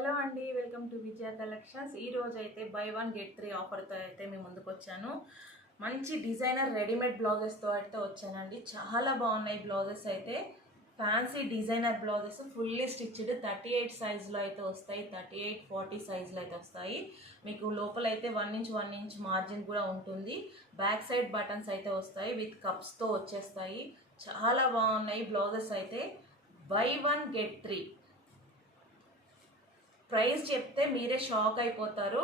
Hello అండి, welcome to Vijaya collections. ఈ రోజు అయితే బై 1 గెట్ 3 ఆఫర్తో అయితే మేము ముందుకు వచ్చాను. మంచి డిజైనర్ రెడీమేడ్ బ్లౌజెస్తో అయితే వచ్చానండి. చాలా బాగున్నాయి బ్లౌజెస్ అయితే. Fancy designer blouses fully stitched 38 సైజులో అయితే వస్తాయి. 38, 40 సైజులో అయితే వస్తాయి. మీకు లోపల అయితే 1 ఇంచ్ 1 ఇంచ్ మార్జిన్ కూడా ఉంటుంది. బ్యాక్ సైడ్ బటన్స్ అయితే వస్తాయి, విత్ కప్స్తో వచ్చేస్తాయి. చాలా బాగున్నాయి బ్లౌజెస్ అయితే. బై 1 గెట్ 3 ప్రైస్ చెప్తే మీరే షాక్ అయిపోతారు.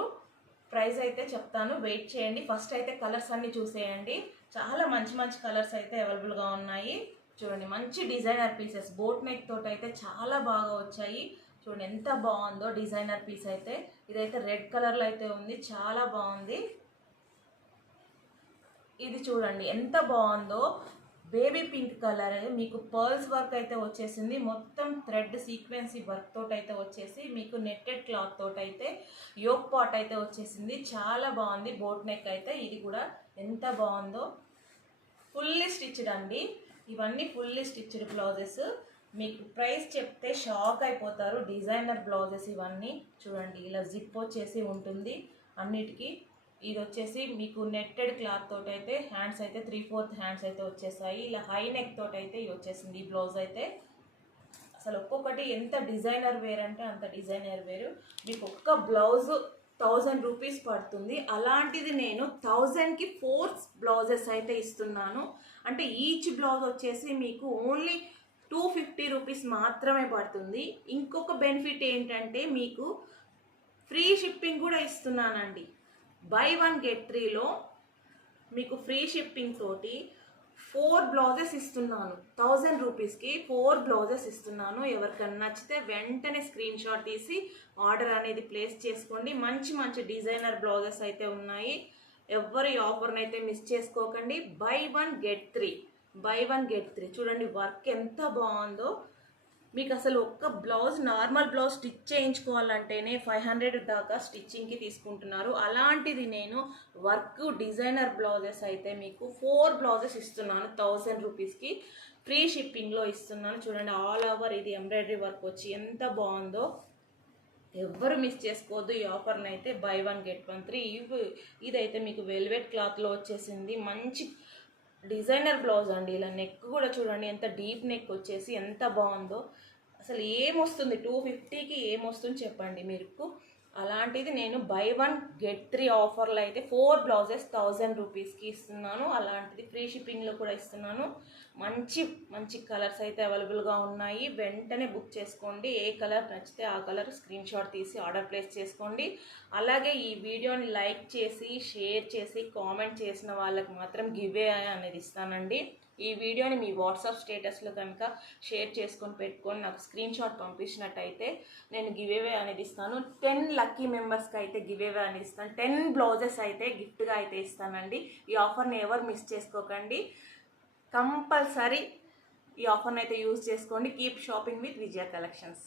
ప్రైస్ అయితే చెప్తాను, వెయిట్ చేయండి. ఫస్ట్ అయితే కలర్స్ అన్ని చూసేయండి. చాలా మంచి మంచి కలర్స్ అయితే అవైలబుల్గా ఉన్నాయి. చూడండి, మంచి డిజైనర్ పీసెస్ బోట్ నెక్ తోటి అయితే చాలా బాగా వచ్చాయి. చూడండి ఎంత బాగుందో డిజైనర్ పీస్ అయితే. ఇదైతే రెడ్ కలర్లో అయితే ఉంది, చాలా బాగుంది. ఇది చూడండి ఎంత బాగుందో, బేబీ పింక్ కలర్, మీకు పర్ల్స్ వర్క్ అయితే వచ్చేసింది. మొత్తం థ్రెడ్ సీక్వెన్సీ వర్క్ తోటి అయితే వచ్చేసి మీకు నెట్టెడ్ క్లాత్ తోటి అయితే యోక్ పాట్ అయితే వచ్చేసింది. చాలా బాగుంది బోట్ నెక్ అయితే. ఇది కూడా ఎంత బాగుందో, ఫుల్లీ స్టిచ్డ్ అండి. ఇవన్నీ ఫుల్లీ స్టిచ్డ్ బ్లౌజెస్. మీకు ప్రైస్ చెప్తే షాక్ అయిపోతారు. డిజైనర్ బ్లౌజెస్ ఇవన్నీ. చూడండి ఇలా జిప్ వచ్చేసి ఉంటుంది అన్నిటికీ. ఇది వచ్చేసి మీకు నెట్టెడ్ క్లాత్ తోటి అయితే హ్యాండ్స్ అయితే 3/4 హ్యాండ్స్ అయితే వచ్చేసాయి. ఇలా హై నెక్ తోటి అయితే ఇది వచ్చేసింది ఈ బ్లౌజ్ అయితే. అసలు ఒక్కొక్కటి ఎంత డిజైనర్ వేర్ అంటే అంత డిజైనర్ వేరు. మీకు ఒక్క బ్లౌజ్ 1000 రూపీస్ పడుతుంది. అలాంటిది నేను 1000కి 4 బ్లౌజెస్ అయితే ఇస్తున్నాను. అంటే ఈచ్ బ్లౌజ్ వచ్చేసి మీకు ఓన్లీ 250 రూపీస్ మాత్రమే పడుతుంది. ఇంకొక బెనిఫిట్ ఏంటంటే మీకు ఫ్రీ షిప్పింగ్ కూడా ఇస్తున్నానండి. బై 1 గెట్ 3లో మీకు ఫ్రీ షిప్పింగ్ తోటి 4 బ్లౌజెస్ ఇస్తున్నాను. 1000 రూపీస్కి 4 బ్లౌజెస్ ఇస్తున్నాను. ఎవరికైనా నచ్చితే వెంటనే స్క్రీన్ షాట్ తీసి ఆర్డర్ అనేది ప్లేస్ చేసుకోండి. మంచి మంచి డిజైనర్ బ్లౌజెస్ అయితే ఉన్నాయి. ఎవరు ఈ ఆఫర్ని అయితే మిస్ చేసుకోకండి. By 1 get 3, by 1 get 3. చూడండి వర్క్ ఎంత బాగుందో. మీకు అసలు ఒక్క బ్లౌజ్, నార్మల్ బ్లౌజ్ స్టిచ్ చేయించుకోవాలంటేనే 500 దాకా స్టిచ్చింగ్కి తీసుకుంటున్నారు. అలాంటిది నేను వర్క్ డిజైనర్ బ్లౌజెస్ అయితే మీకు 4 బ్లౌజెస్ ఇస్తున్నాను 1000 రూపీస్కి. ఫ్రీ షిప్పింగ్లో ఇస్తున్నాను. చూడండి ఆల్ ఓవర్ ఇది ఎంబ్రాయిడరీ వర్క్ వచ్చి ఎంత బాగుందో. ఎవ్వరు మిస్ చేసుకోవద్దు ఈ ఆఫర్ని అయితే. By 1 get 1 3. ఇదైతే మీకు వెల్వెట్ క్లాత్లో వచ్చేసింది. మంచి డిజైనర్ బ్లౌజ్ అండి. ఇలా నెక్ కూడా చూడండి ఎంత డీప్ నెక్ వచ్చేసి ఎంత బాగుందో. అసలు ఏమొస్తుంది 250కి ఏమొస్తుంది చెప్పండి మీకు. అలాంటిది నేను బై 1 గెట్ 3 ఆఫర్లో అయితే 4 బ్లౌజెస్ 1000 రూపీస్కి ఇస్తున్నాను. అలాంటిది ఫ్రీ షిప్పింగ్లో కూడా ఇస్తున్నాను. మంచి మంచి కలర్స్ అయితే అవైలబుల్గా ఉన్నాయి. వెంటనే బుక్ చేసుకోండి. ఏ కలర్ నచ్చితే ఆ కలర్ స్క్రీన్ షాట్ తీసి ఆర్డర్ ప్లేస్ చేసుకోండి. అలాగే ఈ వీడియోని లైక్ చేసి షేర్ చేసి కామెంట్ చేసిన వాళ్ళకి మాత్రం గివ్ అవే అనేది ఇస్తానండి. ఈ వీడియోని మీ వాట్సాప్ స్టేటస్లో కనుక షేర్ చేసుకొని పెట్టుకొని నాకు స్క్రీన్ షాట్ పంపించినట్టయితే నేను గివ్ అవే అనేది ఇస్తాను. 10 లక్కీ మెంబర్స్కి అయితే గివ్ అవే అనేది ఇస్తాను. 10 బ్లౌజెస్ అయితే గిఫ్ట్గా అయితే ఇస్తానండి. ఈ ఆఫర్ని ఎవరు మిస్ చేసుకోకండి. కంపల్సరీ ఈ ఆఫర్ని అయితే యూజ్ చేసుకోండి. Keep shopping with Vijaya collections.